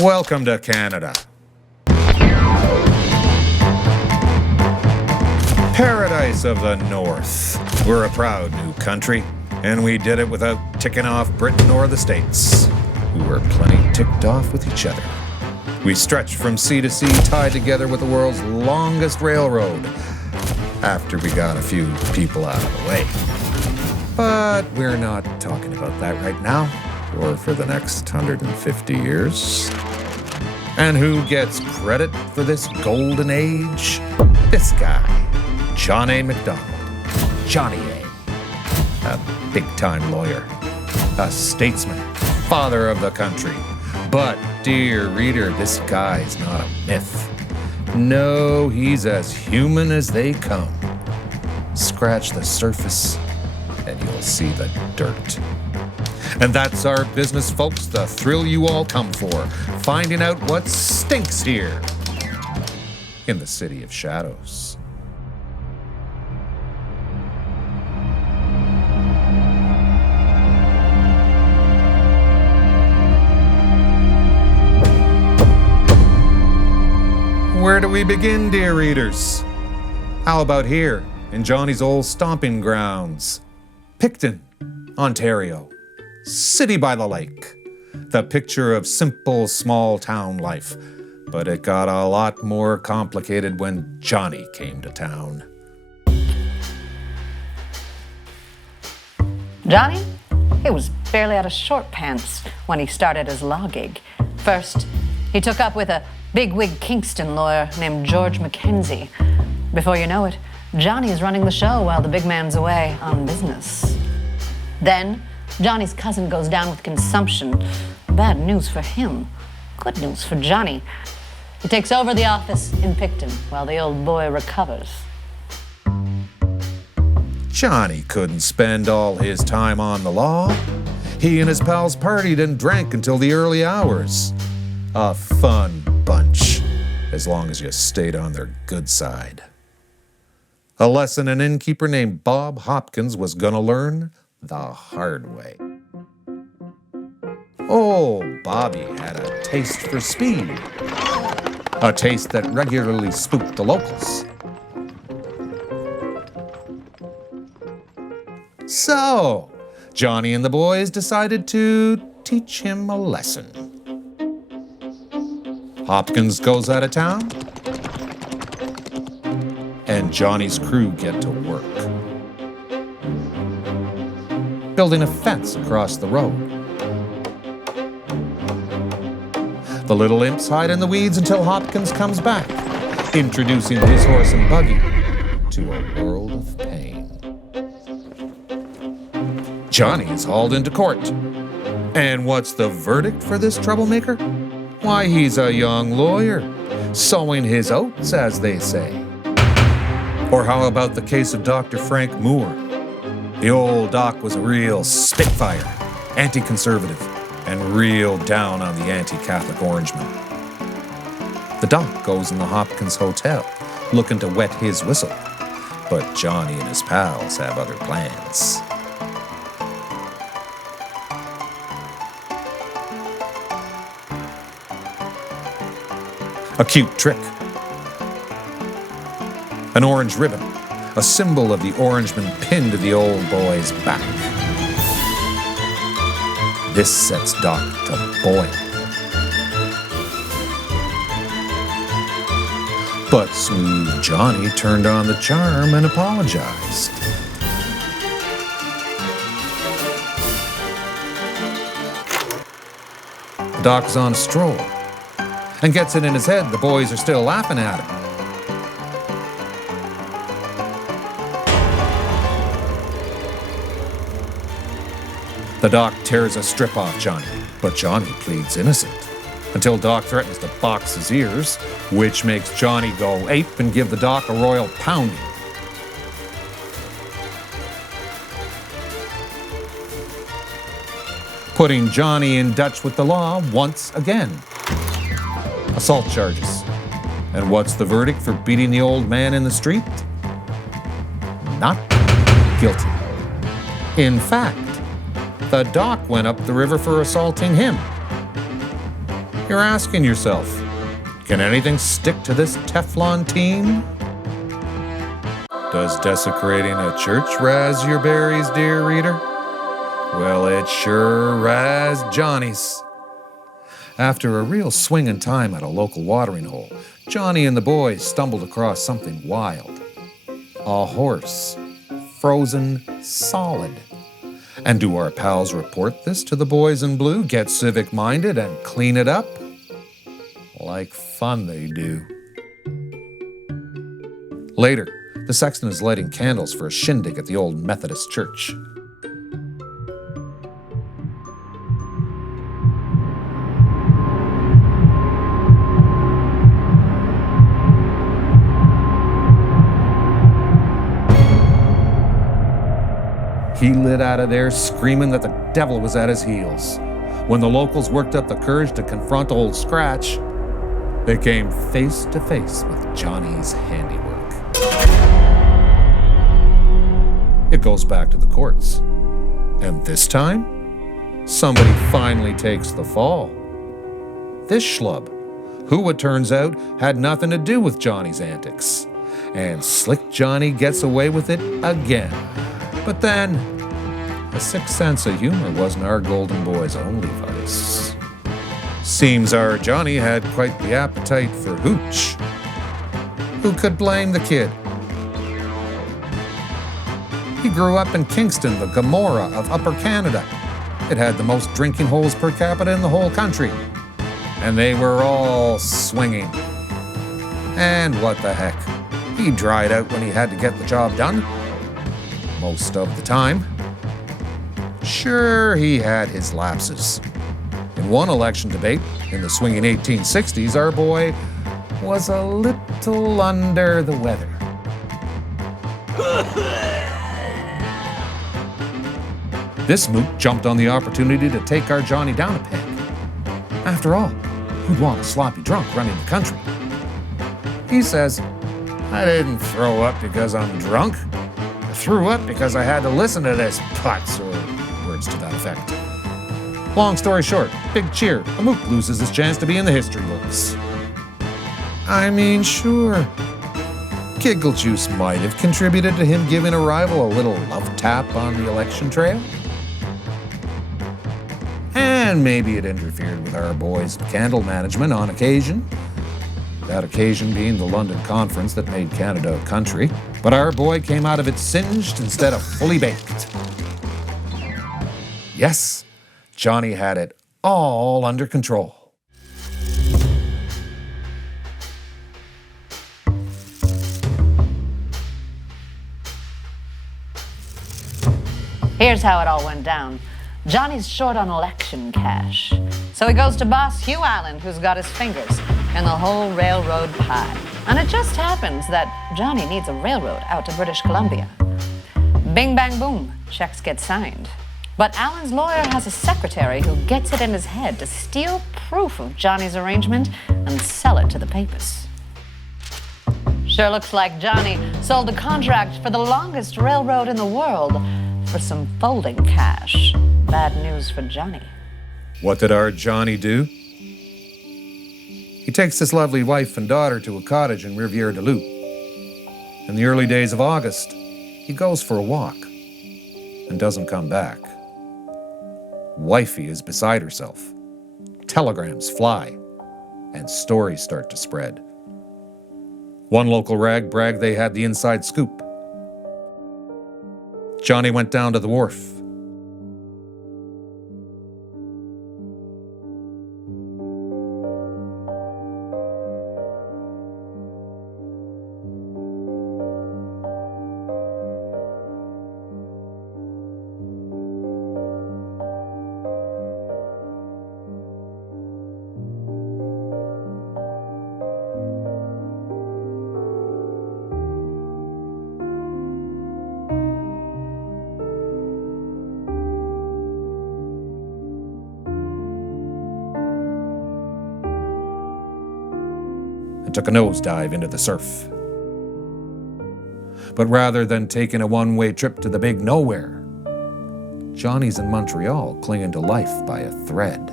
Welcome to Canada. Paradise of the North. We're a proud new country, and we did it without ticking off Britain or the States, who were plenty ticked off with each other. We stretched from sea to sea, tied together with the world's longest railroad, after we got a few people out of the way. But we're not talking about that right now, or for the next 150 years. And who gets credit for this golden age? This guy, John A. MacDonald. Johnny A. A big-time lawyer, a statesman, father of the country. But, dear reader, this guy's not a myth. No, he's as human as they come. Scratch the surface, and you'll see the dirt. And that's our business, folks, the thrill you all come for, finding out what stinks here in the City of Shadows. Where do we begin, dear readers? How about here, in Johnny's old stomping grounds? Picton, Ontario. City by the lake. The picture of simple small town life. But it got a lot more complicated when Johnny came to town. Johnny? He was barely out of short pants when he started his law gig. First, he took up with a bigwig Kingston lawyer named George Mackenzie. Before you know it, Johnny's running the show while the big man's away on business. Then, Johnny's cousin goes down with consumption. Bad news for him. Good news for Johnny. He takes over the office in Picton while the old boy recovers. Johnny couldn't spend all his time on the law. He and his pals partied and drank until the early hours. A fun bunch, as long as you stayed on their good side. A lesson an innkeeper named Bob Hopkins was gonna learn the hard way. Oh, Bobby had a taste for speed. A taste that regularly spooked the locals. So, Johnny and the boys decided to teach him a lesson. Hopkins goes out of town, and Johnny's crew get to work. Building a fence across the road. The little imps hide in the weeds until Hopkins comes back, introducing his horse and buggy to a world of pain. Johnny is hauled into court. And what's the verdict for this troublemaker? Why, he's a young lawyer, sowing his oats, as they say. Or how about the case of Dr. Frank Moore? The old doc was a real spitfire, anti-conservative, and real down on the anti-Catholic Orangemen. The doc goes in the Hopkins Hotel, looking to wet his whistle, but Johnny and his pals have other plans. A cute trick. An orange ribbon, a symbol of the Orangemen pinned to the old boy's back. This sets Doc to boil. But smooth Johnny turned on the charm and apologized. Doc's on a stroll and gets it in his head the boys are still laughing at him. The doc tears a strip off Johnny, but Johnny pleads innocent, until Doc threatens to box his ears, which makes Johnny go ape and give the doc a royal pounding. Putting Johnny in Dutch with the law once again. Assault charges. And what's the verdict for beating the old man in the street? Not guilty. In fact, the doc went up the river for assaulting him. You're asking yourself, can anything stick to this Teflon team? Does desecrating a church razz your berries, dear reader? Well, it sure razzed Johnny's. After a real swinging time at a local watering hole, Johnny and the boys stumbled across something wild. A horse, frozen solid. And do our pals report this to the boys in blue, get civic-minded, and clean it up? Like fun they do. Later, the sexton is lighting candles for a shindig at the old Methodist church. He lit out of there screaming that the devil was at his heels. When the locals worked up the courage to confront Old Scratch, they came face to face with Johnny's handiwork. It goes back to the courts. And this time, somebody finally takes the fall. This schlub, who it turns out had nothing to do with Johnny's antics. And Slick Johnny gets away with it again. But then, a sick sense of humor wasn't our golden boy's only vice. Seems our Johnny had quite the appetite for hooch. Who could blame the kid? He grew up in Kingston, the Gomorrah of Upper Canada. It had the most drinking holes per capita in the whole country. And they were all swinging. And what the heck? He dried out when he had to get the job done. Most of the time. Sure, he had his lapses. In one election debate, in the swinging 1860s, our boy was a little under the weather. This moot jumped on the opportunity to take our Johnny down a peg. After all, who'd want a sloppy drunk running the country? He says, I didn't throw up because I'm drunk. I threw up because I had to listen to this putz, or words to that effect. Long story short, big cheer. A moot loses his chance to be in the history books. I mean, sure. Giggle juice might have contributed to him giving a rival a little love tap on the election trail. And maybe it interfered with our boy's candle management on occasion. That occasion being the London conference that made Canada a country. But our boy came out of it singed instead of fully baked. Yes, Johnny had it all under control. Here's how it all went down. Johnny's short on election cash. So he goes to boss Hugh Allen, who's got his fingers in the whole railroad pie. And it just happens that Johnny needs a railroad out to British Columbia. Bing, bang, boom, checks get signed. But Allen's lawyer has a secretary who gets it in his head to steal proof of Johnny's arrangement and sell it to the papists. Sure looks like Johnny sold a contract for the longest railroad in the world for some folding cash. Bad news for Johnny. What did our Johnny do? He takes his lovely wife and daughter to a cottage in Rivière-du-Loup. In the early days of August, he goes for a walk and doesn't come back. Wifey is beside herself. Telegrams fly, and stories start to spread. One local rag bragged they had the inside scoop. Johnny went down to the wharf. And took a nosedive into the surf. But rather than taking a one-way trip to the big nowhere, Johnny's in Montreal clinging to life by a thread.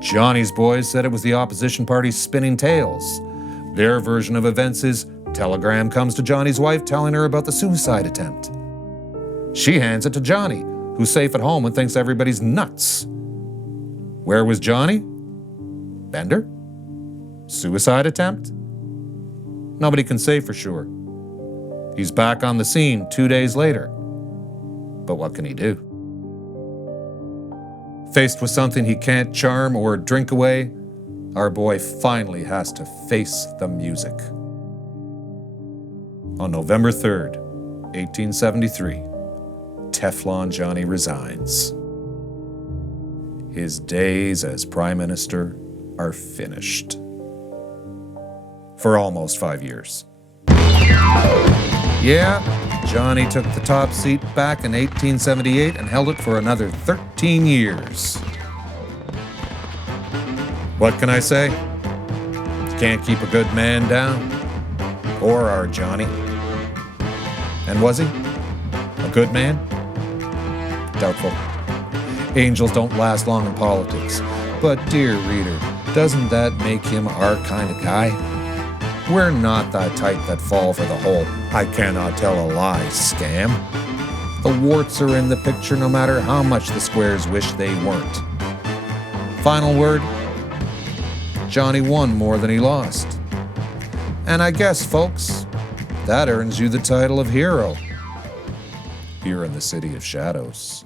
Johnny's boys said it was the opposition party spinning tales. Their version of events is telegram comes to Johnny's wife telling her about the suicide attempt. She hands it to Johnny, who's safe at home and thinks everybody's nuts. Where was Johnny? Bender? Suicide attempt? Nobody can say for sure. He's back on the scene 2 days later. But what can he do? Faced with something he can't charm or drink away, our boy finally has to face the music. On November 3rd, 1873, Teflon Johnny resigns. His days as Prime Minister are finished. For almost 5 years. Yeah, Johnny took the top seat back in 1878 and held it for another 13 years. What can I say? Can't keep a good man down. Or our Johnny. And was he? A good man? Doubtful. Angels don't last long in politics. But dear reader, doesn't that make him our kind of guy? We're not the type that fall for the whole I cannot tell a lie scam. The warts are in the picture no matter how much the squares wish they weren't. Final word? Johnny won more than he lost. And I guess, folks, that earns you the title of hero here in the City of Shadows.